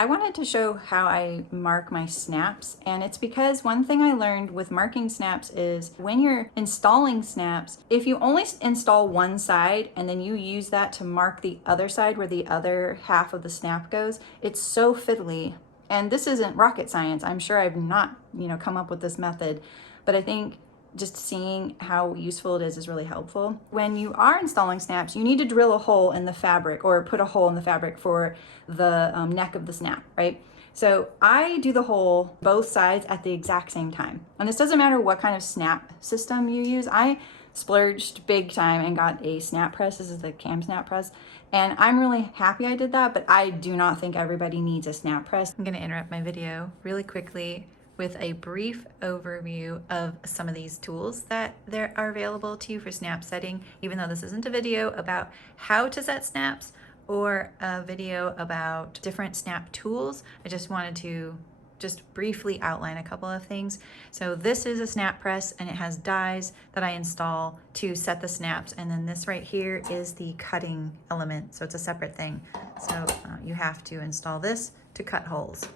I wanted to show how I mark my snaps, and it's because one thing I learned with marking snaps is when you're installing snaps, if you only install one side and then you use that to mark the other side where the other half of the snap goes, it's so fiddly. And this isn't rocket science. I'm sure I've not, come up with this method, but I think just seeing how useful it is really helpful. When you are installing snaps, you need to drill a hole in the fabric or put a hole in the fabric for the neck of the snap, right? So I do the hole both sides at the exact same time. And this doesn't matter what kind of snap system you use. I splurged big time and got a snap press. This is the Kam Snap press. And I'm really happy I did that, but I do not think everybody needs a snap press. I'm gonna interrupt my video really quickly with a brief overview of some of these tools that there are available to you for snap setting, even though this isn't a video about how to set snaps or a video about different snap tools. I just wanted to just briefly outline a couple of things. So this is a snap press and it has dies that I install to set the snaps. And then this right here is the cutting element. So it's a separate thing. So you have to install this to cut holes.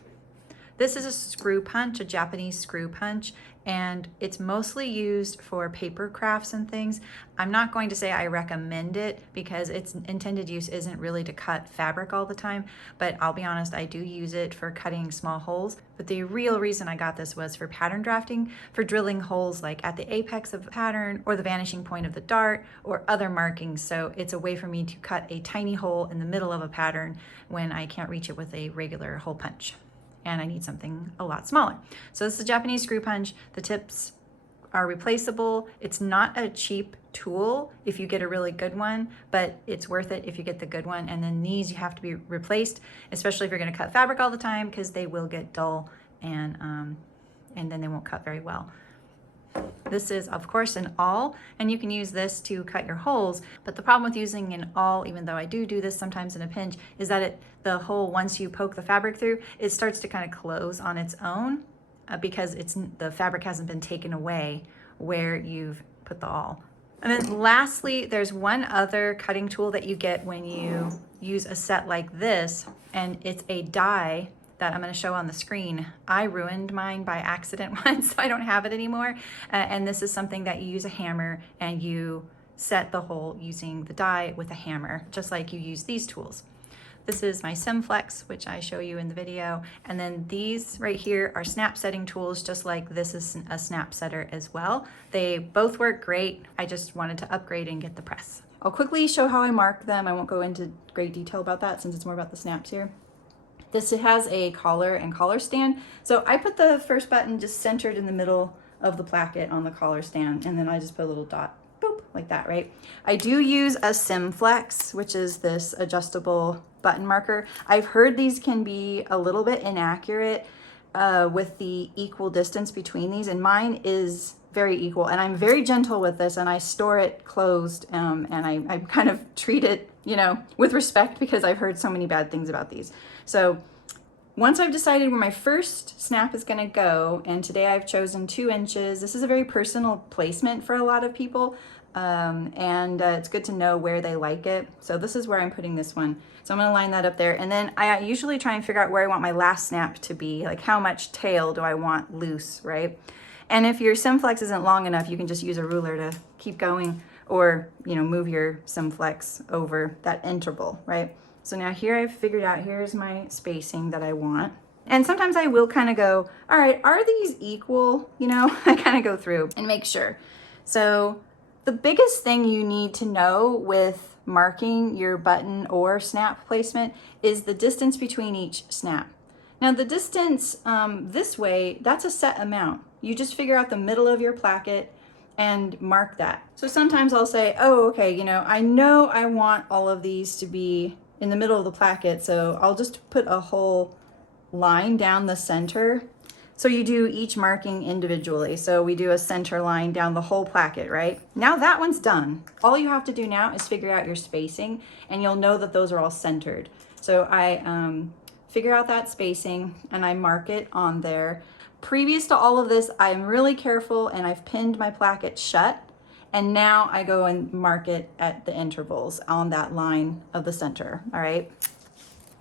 This is a screw punch, a Japanese screw punch, and it's mostly used for paper crafts and things. I'm not going to say I recommend it because its intended use isn't really to cut fabric all the time, but I'll be honest, I do use it for cutting small holes. But the real reason I got this was for pattern drafting, for drilling holes like at the apex of the pattern or the vanishing point of the dart or other markings. So it's a way for me to cut a tiny hole in the middle of a pattern when I can't reach it with a regular hole punch and I need something a lot smaller. So this is a Japanese screw punch. The tips are replaceable. It's not a cheap tool if you get a really good one, but it's worth it if you get the good one. And then these you have to be replaced, especially if you're gonna cut fabric all the time, because they will get dull and then they won't cut very well. This is, of course, an awl, and you can use this to cut your holes. But the problem with using an awl, even though I do this sometimes in a pinch, is that the hole, once you poke the fabric through, it starts to kind of close on its own because the fabric hasn't been taken away where you've put the awl. And then lastly, there's one other cutting tool that you get when you use a set like this, and it's a die that I'm going to show on the screen. I ruined mine by accident once, so I don't have it anymore. And this is something that you use a hammer and you set the hole using the die with a hammer, just like you use these tools. This is my Simflex, which I show you in the video. And then these right here are snap setting tools, just like this is a snap setter as well. They both work great. I just wanted to upgrade and get the press. I'll quickly show how I mark them. I won't go into great detail about that since it's more about the snaps here. This has a collar and collar stand. So I put the first button just centered in the middle of the placket on the collar stand, and then I just put a little dot, boop, like that, right? I do use a Simflex, which is this adjustable button marker. I've heard these can be a little bit inaccurate with the equal distance between these, and mine is very equal. And I'm very gentle with this, and I store it closed, and I kind of treat it, with respect because I've heard so many bad things about these. So once I've decided where my first snap is gonna go, and today I've chosen 2 inches, this is a very personal placement for a lot of people, and it's good to know where they like it. So this is where I'm putting this one. So I'm gonna line that up there, and then I usually try and figure out where I want my last snap to be, like how much tail do I want loose, right? And if your Simflex isn't long enough, you can just use a ruler to keep going, or move your Simflex over that interval, right? So now here I've figured out, here's my spacing that I want. And sometimes I will kind of go, all right, are these equal? I kind of go through and make sure. So the biggest thing you need to know with marking your button or snap placement is the distance between each snap. Now the distance this way, that's a set amount. You just figure out the middle of your placket and mark that. So sometimes I'll say, oh, okay, I know I want all of these to be in the middle of the placket, so I'll just put a whole line down the center. So you do each marking individually. So we do a center line down the whole placket, right? Now that one's done. All you have to do now is figure out your spacing, and you'll know that those are all centered. So I figure out that spacing and I mark it on there. Previous to all of this, I'm really careful and I've pinned my placket shut. And now I go and mark it at the intervals on that line of the center, all right?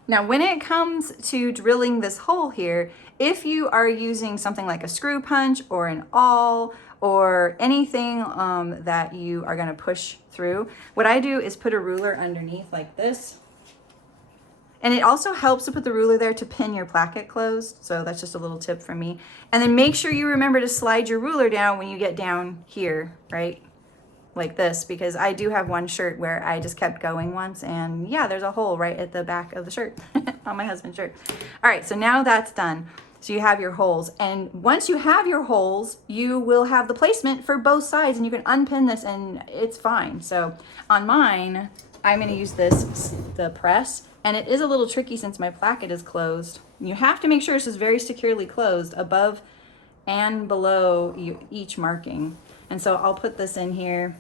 Now, when it comes to drilling this hole here, if you are using something like a screw punch or an awl or anything that you are gonna push through, what I do is put a ruler underneath like this. And it also helps to put the ruler there to pin your placket closed. So that's just a little tip from me. And then make sure you remember to slide your ruler down when you get down here, right? Like this, because I do have one shirt where I just kept going once, and yeah, there's a hole right at the back of the shirt on my husband's shirt. All right, so now that's done. So you have your holes, and once you have your holes, you will have the placement for both sides, and you can unpin this and it's fine. So on mine, I'm gonna use the press, and it is a little tricky since my placket is closed. You have to make sure this is very securely closed above and below each marking. And so I'll put this in here.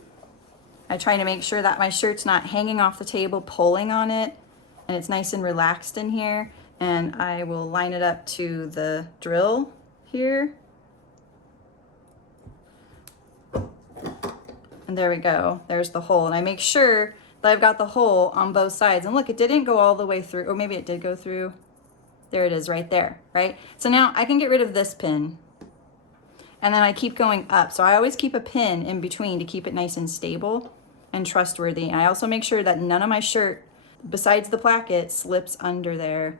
I try to make sure that my shirt's not hanging off the table, pulling on it, and it's nice and relaxed in here. And I will line it up to the drill here. And there we go, there's the hole. And I make sure that I've got the hole on both sides. And look, it didn't go all the way through, or maybe it did go through. There it is right there, right? So now I can get rid of this pin. And then I keep going up. So I always keep a pin in between to keep it nice and stable and trustworthy. And I also make sure that none of my shirt, besides the placket, slips under there.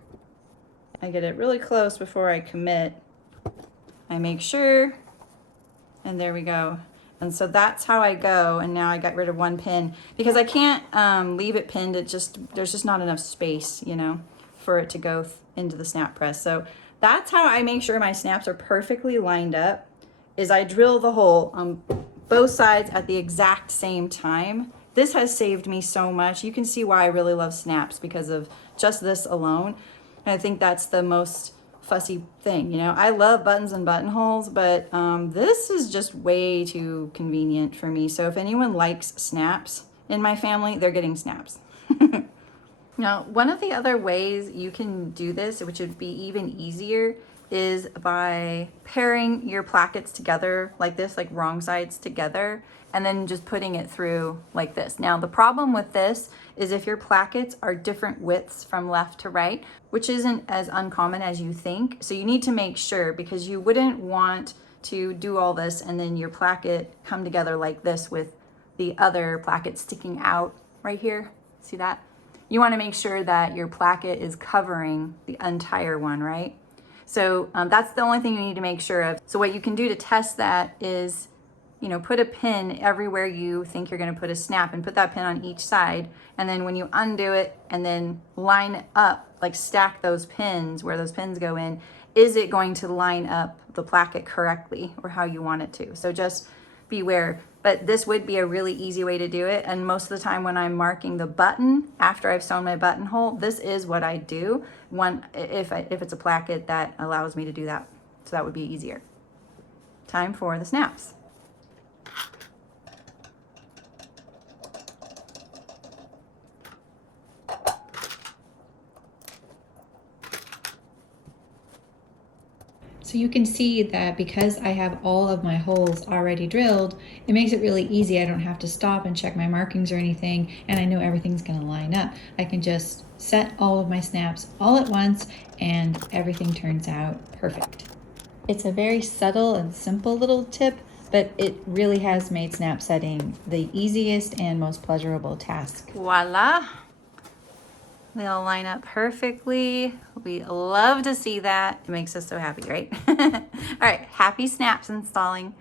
I get it really close before I commit. I make sure, and there we go. And so that's how I go. And now I got rid of one pin because I can't leave it pinned. There's just not enough space, you know, for it to go into the snap press. So that's how I make sure my snaps are perfectly lined up, is I drill the hole on both sides at the exact same time. This has saved me so much. You can see why I really love snaps because of just this alone. And I think that's the most fussy thing. You know, I love buttons and buttonholes, but this is just way too convenient for me. So if anyone likes snaps in my family, they're getting snaps. Now, one of the other ways you can do this, which would be even easier, is by pairing your plackets together like this, like wrong sides together, and then just putting it through like this. Now, the problem with this is if your plackets are different widths from left to right, which isn't as uncommon as you think. So you need to make sure, because you wouldn't want to do all this and then your placket come together like this with the other placket sticking out right here. See that? You want to make sure that your placket is covering the entire one, right? So that's the only thing you need to make sure of. So what you can do to test that is, you know, put a pin everywhere you think you're going to put a snap, and put that pin on each side. And then when you undo it and then line up, like stack those pins where those pins go in, is it going to line up the placket correctly or how you want it to? So just beware. But this would be a really easy way to do it. And most of the time when I'm marking the button after I've sewn my buttonhole, this is what I do. If it's a placket that allows me to do that. So that would be easier. Time for the snaps. So you can see that because I have all of my holes already drilled, it makes it really easy. I don't have to stop and check my markings or anything, and I know everything's gonna line up. I can just set all of my snaps all at once and everything turns out perfect. It's a very subtle and simple little tip, but it really has made snap setting the easiest and most pleasurable task. Voila. They all line up perfectly. We love to see that. It makes us so happy, right? All right, happy snaps installing.